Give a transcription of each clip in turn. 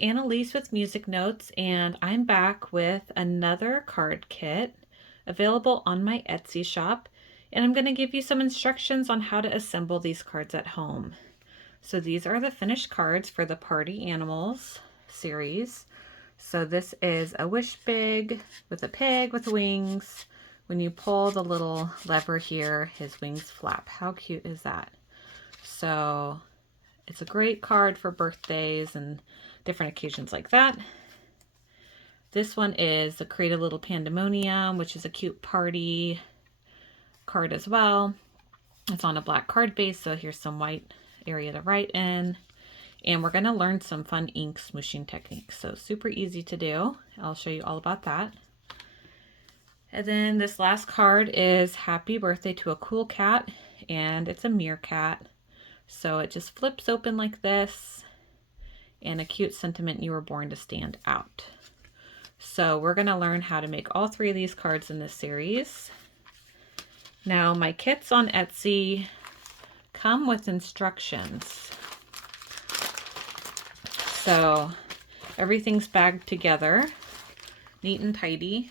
Annalise with Music Notes, and I'm back with another card kit available on my Etsy shop, and I'm going to give you some instructions on how to assemble these cards at home. So these are the finished cards for the Party Animals series. So this is a wish big with a pig with wings. When you pull the little lever here, his wings flap. How cute is that? So it's a great card for birthdays and different occasions like that. This one is the Create a Little Pandemonium, which is a cute party card as well. It's on a black card base, so here's some white area to write in. And we're going to learn some fun ink smooshing techniques. So super easy to do. I'll show you all about that. And then this last card is Happy Birthday to a Cool Cat, and it's a meerkat. So it just flips open like this, and a cute sentiment: you were born to stand out. So we're going to learn how to make all three of these cards in this series. Now my kits on Etsy come with instructions. So everything's bagged together, neat and tidy.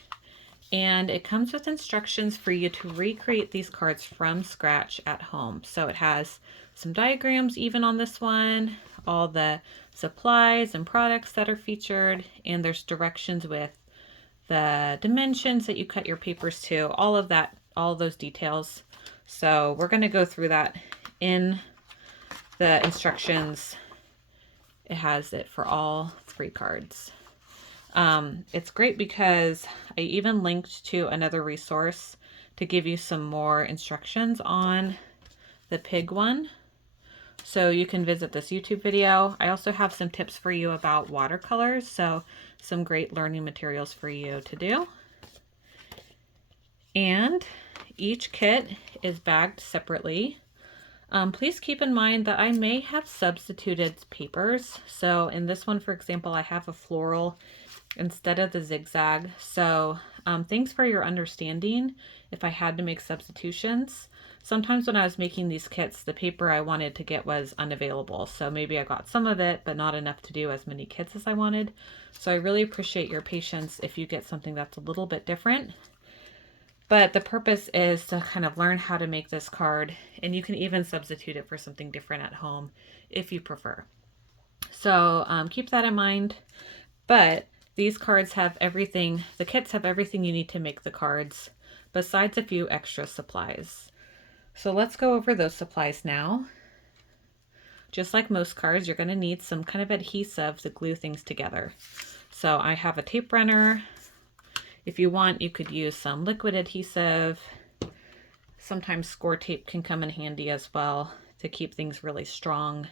And it comes with instructions for you to recreate these cards from scratch at home. So it has some diagrams even on this one, all the supplies and products that are featured, and there's directions with the dimensions that you cut your papers to, all of that, all of those details. So we're going to go through that in the instructions. It has it for all three cards. It's great because I even linked to another resource to give you some more instructions on the pig one. So you can visit this YouTube video. I also have some tips for you about watercolors, so some great learning materials for you to do. And each kit is bagged separately. Please keep in mind that I may have substituted papers. So in this one, for example, I have a floral instead of the zigzag. So thanks for your understanding if I had to make substitutions. Sometimes when I was making these kits, the paper I wanted to get was unavailable. So maybe I got some of it, but not enough to do as many kits as I wanted. So I really appreciate your patience if you get something that's a little bit different. But the purpose is to kind of learn how to make this card, and you can even substitute it for something different at home if you prefer. So keep that in mind. But these cards have everything, the kits have everything you need to make the cards, besides a few extra supplies. So let's go over those supplies now. Just like most cards, you're going to need some kind of adhesive to glue things together. So I have a tape runner. If you want, you could use some liquid adhesive. Sometimes score tape can come in handy as well to keep things really strong.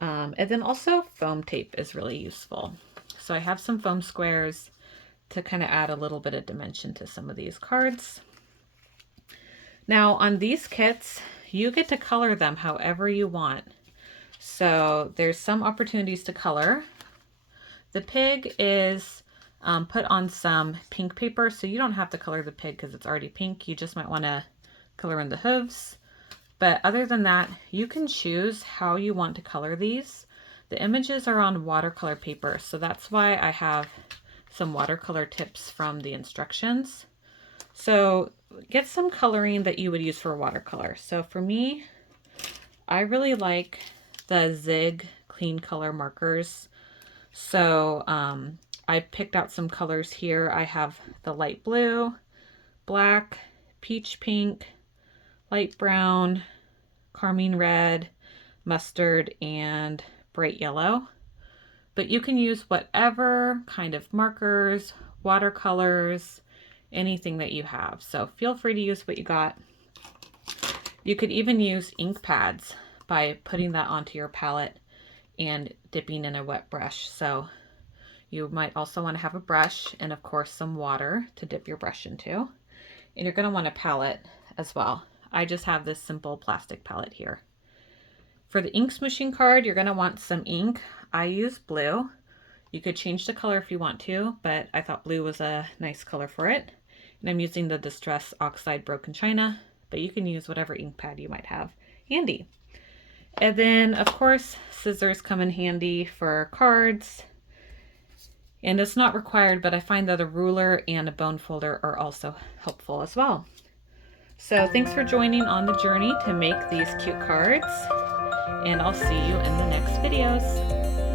And then also foam tape is really useful. So I have some foam squares to kind of add a little bit of dimension to some of these cards. Now on these kits, you get to color them however you want. So there's some opportunities to color. The pig is put on some pink paper, so you don't have to color the pig because it's already pink. You just might want to color in the hooves. But other than that, you can choose how you want to color these. The images are on watercolor paper, so that's why I have some watercolor tips from the instructions. So get some coloring that you would use for watercolor. So for me, I really like the Zig Clean Color Markers. So I picked out some colors here. I have the light blue, black, peach pink, light brown, carmine red, mustard, and bright yellow. But you can use whatever kind of markers, watercolors, anything that you have. So feel free to use what you got. You could even use ink pads by putting that onto your palette and dipping in a wet brush. So you might also want to have a brush and of course some water to dip your brush into. And you're going to want a palette as well. I just have this simple plastic palette here. For the ink smooshing card, you're going to want some ink. I use blue. You could change the color if you want to, but I thought blue was a nice color for it. And I'm using the Distress Oxide Broken China, but you can use whatever ink pad you might have handy. And then, of course, scissors come in handy for cards. And it's not required, but I find that a ruler and a bone folder are also helpful as well. So thanks for joining on the journey to make these cute cards, and I'll see you in the next videos.